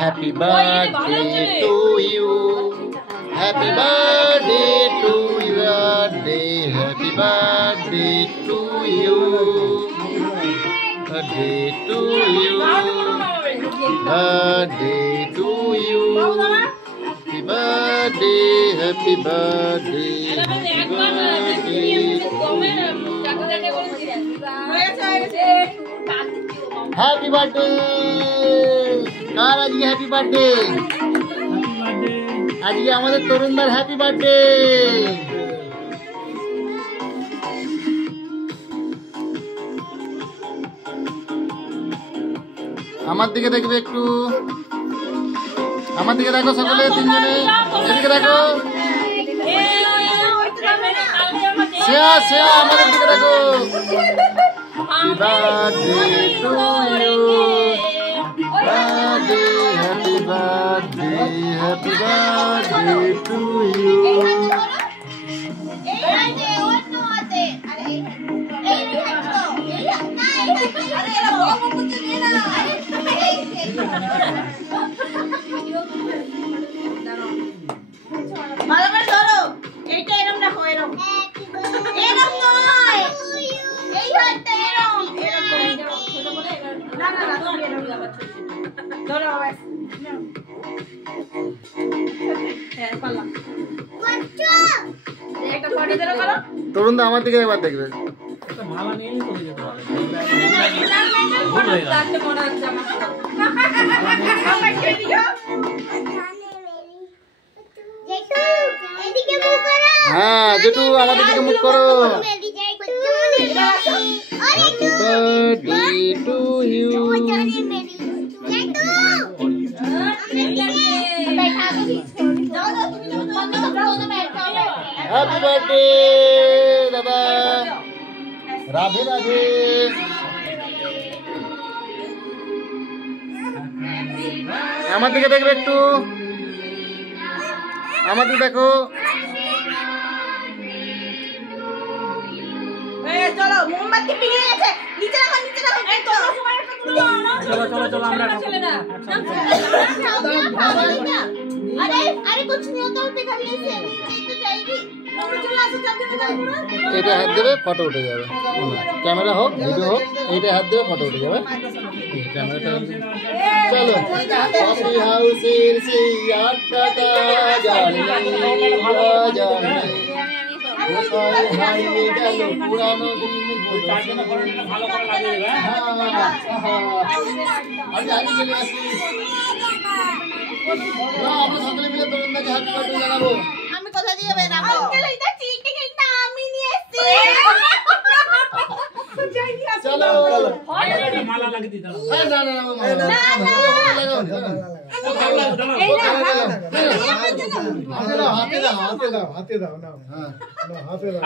Happy birthday to you. Happy birthday to you. Happy birthday to you. Birthday to you. Birthday to you. Happy birthday. Happy birthday. Happy birthday. কার আজকে happy birthday? আজকে আমাদের তরুণদার happy birthday. আমার দিকে দেখবে একটু, আমার দিকে দেখো সকলে, তিনজনে এদিকে দেখো। শ্রেয়া শ্রেয়া আমাদের দিকে দেখো। Happy birthday to you. Birthday, happy birthday, happy birthday to you. তরুণ দা আমার দিকে একবার দেখবে। হ্যাঁ জেঠু আমাদের দিকে মুখ করো। Happy birthday to you. Happy birthday দাদা। রাধে রাধে। আমার দিকে দেখবে একটু, আমার দিকে দেখো। চলো মোমবাতি পিঘলে গেছে, নিচে রাখো নিচে রাখো। এই তো চলো চলো চলো আমরা अरे अरे कुछ नहीं होता पिघलने से, तो जाएगी। चलो আসো চাপ দিতে যাবো না। এটা হাত দেবে ফটো উঠে যাবে। ক্যামেরা হোক ভিডিও হোক, এইটা হাত দেবে ফটো উঠে যাবে। ক্যামেরাটা চলো। কফি হাউসের সেই আড্ডাটা জানি জানি কোথায় হারিয়ে গেল পুরানো দিনগুলো। চারজনে ফটোটা ভালো করে লাগিয়ে দেবে। আমি আগে চলে আসি। না আমরা সকলে মিলে তরুণদাকে হ্যাপি বার্থডে জানাবো। আমি কোথা দিয়ে বেরাবো? আঙ্কেল এটা চিটে কেকটা আমি নিয়ে এসেছি। চলো মালা লাগিয়ে দিতে হবে। না না না হাতে দাও না। হ্যাঁ হাতে দাও।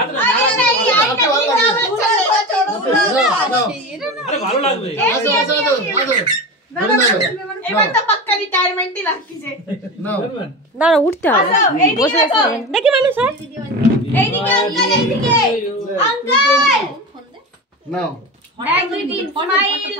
আরে ভালো লাগবে। আসো আসো আসো আসো। এবার তো পাক্কা রিটায়ারমেন্টই লাগছে। নাও দাঁড়া উঠতে হবে, বসে আছে দেখি মানুষ। এইদিকে আঙ্কেল, এইদিকে আঙ্কেল নাও। এক দুই তিন স্মাইল।